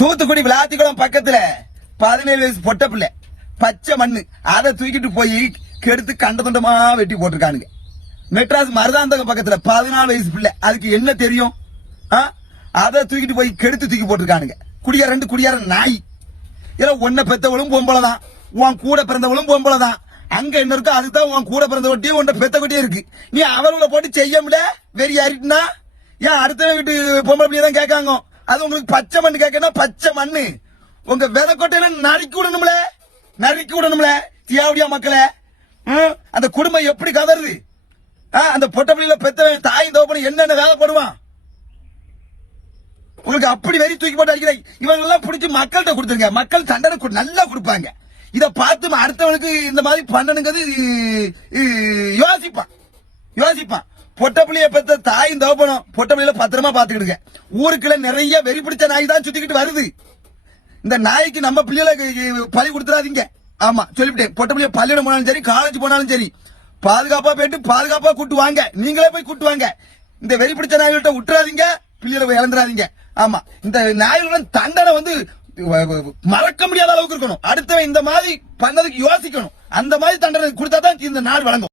தூத்துக்குடி விளாத்திக்குளம் பக்கத்துல 17 வயசு பொட்ட பிள்ளை பச்சை மண்ணு அதை தூக்கிட்டு போய் கெடுத்து கண்ட துண்டமா வெட்டி போட்டிருக்கானுங்க. மெட்ராஸ் மருதாந்தகம் பக்கத்துல 14 வயசு பிள்ளை, அதுக்கு என்ன தெரியும்? அதை தூக்கிட்டு போய் கெடுத்து தூக்கி போட்டிருக்கானுங்க. குடியார நாய். இதெல்லாம் ஒன்ன பெத்தவளும் பொம்பளைதான், உன் கூட பிறந்தவளும் பொம்பளைதான். அங்க என்ன இருக்கோ அதுதான் உன் கூட பிறந்த ஒட்டியும் உன்ன பெத்த கொட்டியும் இருக்கு. நீ அவர்களை போட்டு செய்ய முடிய வெறி ஆறிட்டுனா ஏன் அடுத்த வீட்டு பொம்பளை பிள்ளைய தான் கேட்காங்க. அது உங்களுக்கு பச்சை மண்ணு கேட்கணும். பச்சை மண்ணு உங்க வித கொட்டையில நறுக்கி விடணும்ல தியாவடியா மக்களே. அந்த குடும்பம் எப்படி கதறுது? அந்த பொட்ட பிள்ளைல பெத்த தாய் தோப்பன என்னென்ன வேலைப்படுவான் உங்களுக்கு? அப்படி வெறி தூக்கி போட்டு அடிக்கிறேன். இவங்க எல்லாம் பிடிச்சி மக்கள்கிட்ட கொடுத்துருங்க. மக்கள் தண்டனை நல்லா கொடுப்பாங்க. இத பார்த்து அடுத்தவனுக்கு இந்த மாதிரி பண்ணணுங்கிறது யோசிப்பான். பொட்ட பிள்ளைய பெத்த தாயும் தோப்பனும் பொட்ட பிள்ளைல பத்திரமா பாத்துக்கிடுங்க. ஊருக்குள்ள நிறைய வெறி பிடிச்ச நாய் தான் சுத்திக்கிட்டு வருது. இந்த நாய்க்கு நம்ம பிள்ளைகளை பழி கொடுத்துறாதீங்க. ஆமா சொல்லிவிட்டேன். பொட்ட பிள்ளைய பள்ளியிடம் போனாலும் சரி, காலேஜ் போனாலும் சரி, பாதுகாப்பா போயிட்டு பாதுகாப்பா கூட்டு வாங்க. நீங்களே போய் கூட்டு வாங்க. இந்த வெறி பிடிச்ச நாய்கிட்ட விட்டுறாதீங்க, பிள்ளைகளை போய் இழந்துறாதீங்க. ஆமா, இந்த நாய்களுடன் தண்டனை மறக்க முடியாத அளவுக்கு இருக்கணும். அடுத்தவன் இந்த மாதிரி பண்ணதுக்கு யோசிக்கணும். அந்த மாதிரி தண்டனை கொடுத்தா தான் இந்த நாடு வழங்கும்.